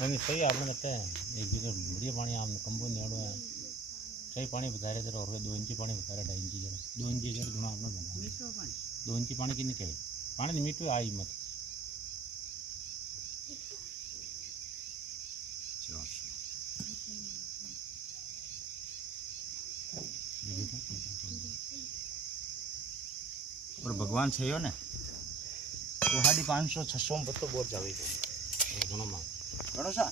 नहीं सही आपने बताया एक जगह बढ़िया पानी आम कंबो नेड़ो है सही पानी बता रहे थे और 2 इंची पानी बता रहे 2.5 इंची जगह 2 इंची जगह गुना आपने बना 2 इंची पानी कितने कहे पानी नहीं मीठू आई मत और भगवान छे ने तो 550-600 में पत्तो बोर जावे घणो सा